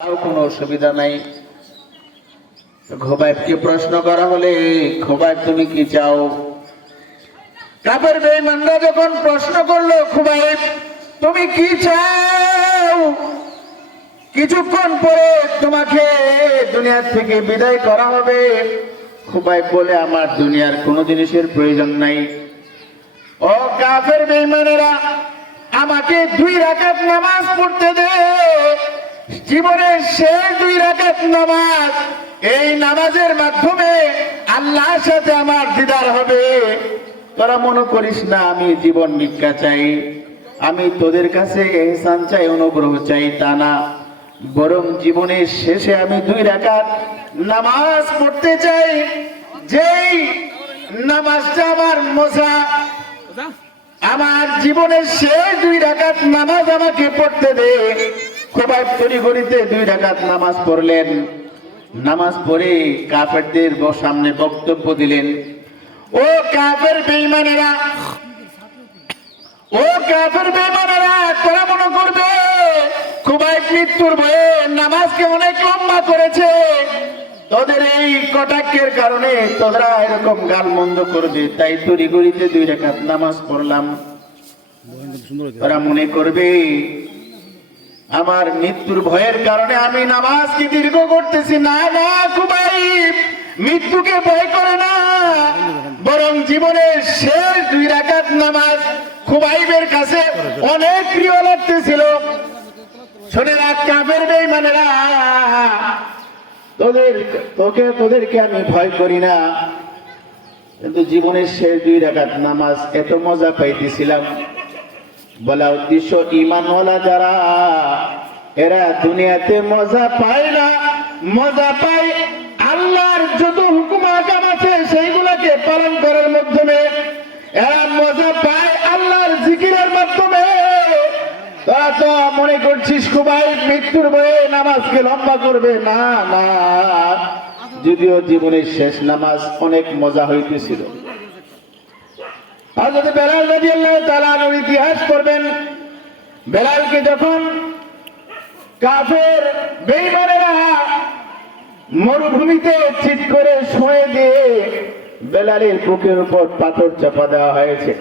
কোনো অসুবিধা নাই। খোবাইবকে প্রশ্ন করা হলে, খোবাইব তুমি কি চাও? কাফের বেঈমানরা যখন প্রশ্ন করলো, খোবাইব তুমি কি চাও? কিছুক্ষণ পরে তোমাকে দুনিয়া থেকে বিদায় করা হবে। খোবাইব বলে, আমার দুনিয়ার কোনো জিনিসের প্রয়োজন নাই। ও কাফের বেঈমানেরা, আমাকে 2 রাকাত নামাজ পড়তে দে। জীবনের শেষ 2 রাকাত নামাজ, এই নামাজের মাধ্যমে আল্লাহর সাথে আমার দিদার হবে। তোরা মনে করিস না আমি জীবন ভিক্ষা চাই, আমি তোদের কাছে ইহসান চাই, অনুগ্রহ চাই, তা না। বরং জীবনের শেষে আমি 2 রাকাত নামাজ পড়তে চাই। যেই নামাজটা আমার মজা, আমার জীবনের শেষ 2 রাকাত নামাজ আমাকে পড়তে দে। খোবাইব তড়িঘড়িতে 2 রাকাত নামাজ পড়লেন। নামাজ পড়ে কাফেরদের সামনে বক্তব্য দিলেন। ও কাফের বেঈমানেরা, ও কাফের বেঈমানেরা, তোরা মনে করবে খোবাইব মৃত্যুর ভয়ে নামাজকে অনেক লম্বা করেছে। তোদের এই কটাক্ষের কারণে তোরা এরকম গালমন্দ করবে, তাই তড়িঘড়িতে 2 রাকাত নামাজ পড়লাম। ওরা মনে করবে আমার মৃত্যুর ভয়ের কারণে আমি নামাজকে দীর্ঘ করতেছি। না না, খোবাইব মৃত্যুকে ভয় করে না, বরং জীবনের শেষ 2 রাকাত নামাজ খোবাইবের কাছে অনেক প্রিয় লাগতেছিল। শুনে রাখ কাফের বেঈমানেরা, তোদেরকে আমি ভয় করি না, কিন্তু জীবনের শেষ 2 রাকাত নামাজ এত মজা পাইতেছিলাম। বলা উদ্দেশ্য, ঈমানওয়ালা যারা, এরা দুনিয়াতে মজা পায় না, মজা পায় আল্লাহর যত হুকুম আহকাম আছে সেইগুলোকে পালন করার মাধ্যমে। এরা মজা পায় আল্লাহর জিকিরের মাধ্যমে। তা তো মনে করছিস খোবাইব মৃত্যুর ভয়ে নামাজকে লম্বা করবে? না না, যদিও জীবনের শেষ নামাজ অনেক মজা হইতেছিল। হযরত বেলাল রাদিয়াল্লাহু তাআলা আনহুর ইতিহাস পড়বেন। বেলালকে যখন কাফের বেঈমানেরা মরুভূমিতে চিৎ করে শুয়ে দিয়ে বেলালের বুকের উপর পাথর চাপা দেওয়া হয়েছে।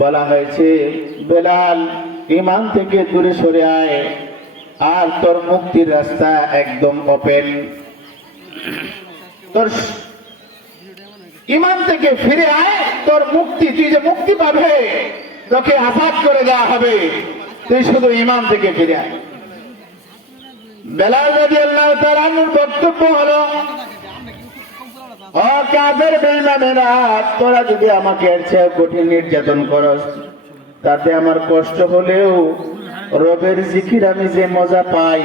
বলা হয়েছে, বেলাল ঈমান থেকে দূরে সরে আয়, আর তোর মুক্তির রাস্তা একদম ওপেন। তোর ঈমান থেকে ফিরে আয়, তোর মুক্তি, তুই যে মুক্তি পাবে, তোকে আজাদ করে দেওয়া হবে, তুই শুধু ঈমান থেকে ফিরে আয়। বেলাল রাদিয়াল্লাহু তাআলা আনহুর বক্তব্য হলো, ও কাফের বেঈমানেরা, তোরা যদি আমাকে এর চেয়ে কঠিন নির্যাতন করস, তাতে আমার কষ্ট হলেও রবের জিকির আমি যে মজা পাই,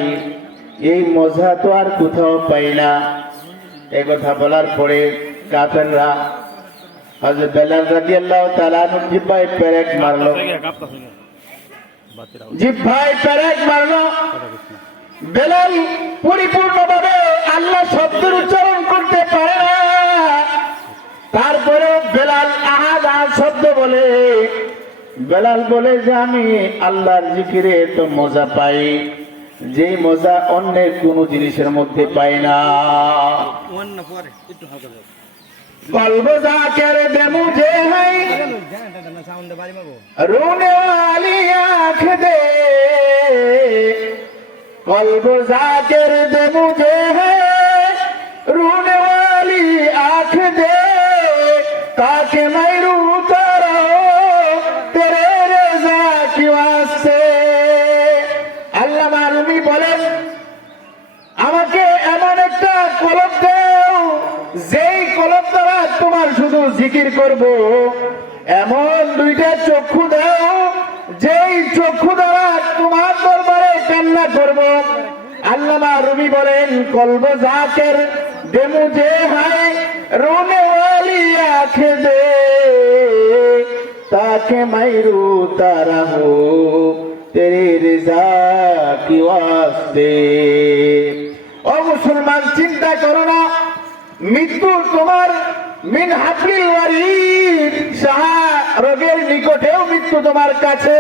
এই মজা তো আর কোথাও পাই না। এই কথা বলার পরে কাফেররা হযরত বেলাল রাদিয়াল্লাহু তাআলা আনহু জিহ্বায় পেরেক মারলো, জিহ্বায় পেরেক মারলো। বেলাল পরিপূর্ণভাবে আল্লাহ শব্দের উচ্চারণ করতে পারে না, তারপরে বেলাল আহাদ আহাদ শব্দ বলে। বেলাল বলে যে আমি আল্লাহর জিকিরে তো মজা পাই, যে মজা অন্যের কোনো জিনিসের মধ্যে পাই না। कल्ब जाकर दे मुझे है रोने वाली आँख दे, कल्ब जाकर दे मुझे है रोने वाली आँख दे, ताकि मैं रोता रहूं तेरे रज़ा की वास्ते। আল্লামা রুমি বলেন, আমাকে এমন একটা কলব দাও, যেই কলব দ্বারা তোমার শুধু জিকির করব, এমন 2টা চক্ষু দাও, যেই চক্ষু দ্বারা তোমার দরবারে কান্না করব। আল্লামা রুমি বলেন, কলব জাকের দে মুঝে হায় রোনে वाली आँख दे, ताकि मैं रोता रहूं तेरी रज़ा की वास्ते। ও মুসলমান, চিন্তা করো না, মৃত্যু তোমার মিন হাবলিল ওয়ারিদ, রোগের নিকটেও মৃত্যু তোমার কাছে।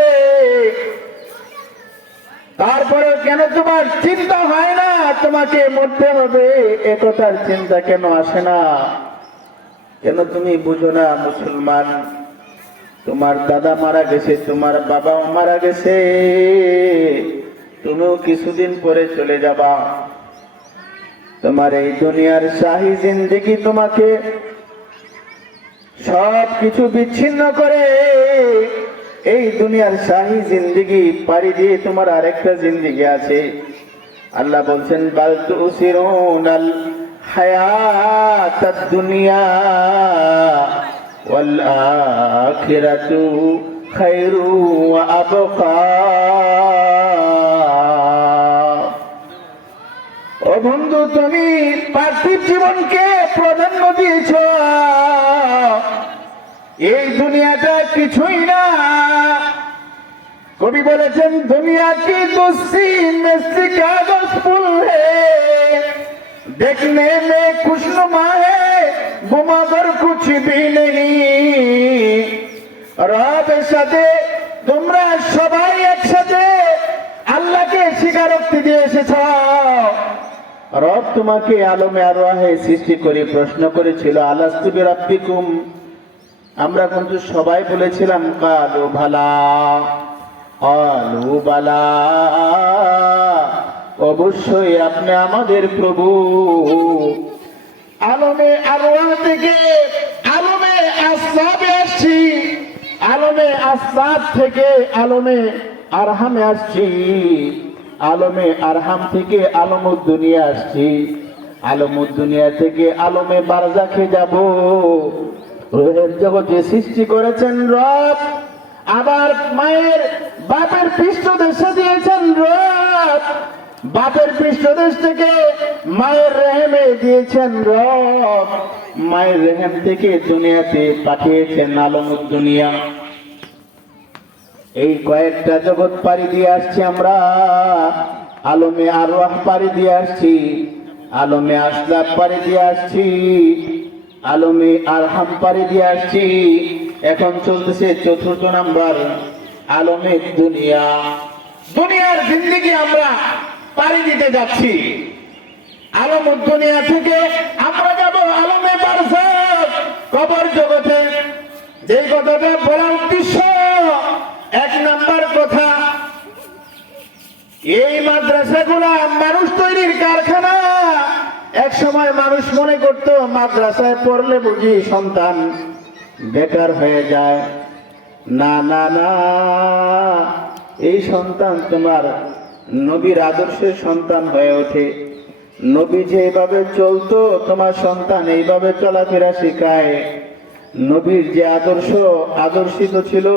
তারপরে কেন তোমার চিন্তা হয় না তোমাকে মরতে হবে, একথার চিন্তা কেন আসে না? কেন তুমি বুঝো না মুসলমান, তোমার দাদা মারা গেছে, তোমার বাবাও মারা গেছে, তুমিও কিছুদিন পরে চলে যাবা। তোমার এই দুনিয়ার শাহী জিন্দেগি তোমাকে সব কিছু বিচ্ছিন্ন করে এই দুনিয়ার শাহী জিন্দেগি পাড়ি দিয়ে তোমার আরেকটা জিন্দেগি আছে। আল্লাহ বলছেন বাল তুসিরুনাল হায়াতাদ দুনিয়া ওয়াল আখিরাতু খায়রু ওয়া আবকা। ও বন্ধু, তুমি পার্থিব জীবনকে প্রাধান্য দিয়েছ, এই দুনিয়াটা কিছুই না। কবি বলেছেন দুনিয়া কি দুসি মিস্ত্রি কাগজ ফুল হে, দেখনে মে খুশনুমা হে वो मगर कुछ भी नहीं। রবের সাথে তোমরা সবাই একসাথে আল্লাহকে স্বীকারোক্তি দিয়ে এসেছ। রব তোমাকে আলমে আরওয়াহে সৃষ্টি করে প্রশ্ন করেছিল আলাস্তু বিরাব্বিকুম, আমরা কিন্তু সবাই বলেছিলাম কালু ভালা, আলু বালা, অবশ্যই আপনি আমাদের প্রভু। আলমে আরওয়াহ থেকে আলমে আসবাবে আসছি, আলমে আসবাব থেকে আলমে আরহামে আসছি, আলমে আরহাম থেকে আলমুদ দুনিয়া আসছি, আলমুদ দুনিয়া থেকে আলমে বারজাখে যাব। রুহের জগতে সৃষ্টি করেছেন রব, আবার মায়ের বাপের পৃষ্ঠদেশে দিয়েছেন রব, বাপের পৃষ্ঠদেশ থেকে মায়ের রেহেমে দিয়েছেন রব, মায়ের রেহেম থেকে দুনিয়াতে পাঠিয়েছেন আলমুদ দুনিয়া। এই কয়েকটা জগৎ পাড়ি দিয়ে আসছি আমরা, আলমে আরওয়াহ পাড়ি দিয়ে আসছি, আলমে আসলাব পাড়ি দিয়ে আসছি, আলমে আরহাম পাড়ি দিয়ে আসছি। এখন চলতেছে চতুর্থ নাম্বার আলমে দুনিয়া। দুনিয়ার জিন্দেগি আমরা পাড়ি দিতে যাচ্ছি। আলমুদ দুনিয়া থেকে আমরা যাব আলমে বারজাখ, কবর জগতে। যেই কথাটা বলার উদ্দেশ্য, এক নাম্বার কথা, এই মাদ্রাসাগুলা মানুষ তৈরির কারখানা। এক সময় মানুষ মনে করত মাদ্রাসায় পড়লে বুঝি সন্তান বেকার হয়ে যায়। না না না, এই সন্তান তোমার নবীর আদর্শের সন্তান হয়ে ওঠে। নবী যেভাবে চলতো তোমার সন্তান এইভাবে চলাফেরা শিখায়। নবীর যে আদর্শ আদর্শিত ছিল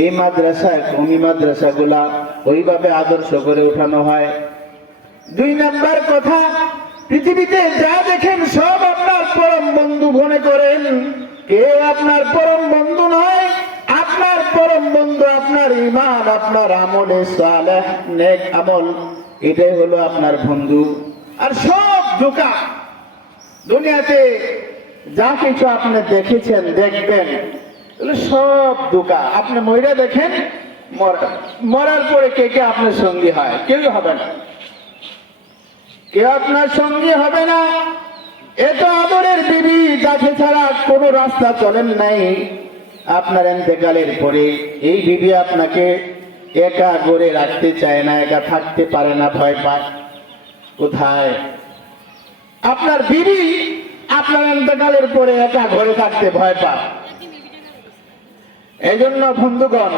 এই মাদ্রাসায়, কমি মাদ্রাসাগুলা ওইভাবে আদর্শ করে উঠানো হয়। দুই নাম্বার কথা, পৃথিবীতে যা দেখেন সব আপনার পরম বন্ধু মনে করেন, কেউ আপনার পরম বন্ধু নয়। আপনার পরম বন্ধু আপনার ঈমান, আপনার আমলে সালেহ, নেক আমল, এটাই হলো আপনার বন্ধু। আর সব ধোঁকা। দুনিয়াতে যা কিছু আপনি দেখেছেন দেখবেন সব ধোঁকা। আপনি মইরা দেখেন, মরার পরে কে কে আপনার সঙ্গী হয়? কেউ হবে না, কেউ আপনার সঙ্গী হবে না। এত আদরের বিবি যাকে ছাড়া কোনো রাস্তা চলেন নাই, আপনার ইন্তেকালের পরে এই বিবি আপনাকে একা গড়ে রাখতে চায় না, একা থাকতে পারে না, ভয় পায়। কোথায়? আপনার বিবি আপনার ইন্তেকালের পরে একা ঘরে থাকতে ভয় পায়। এই জন্য বন্ধুগণ,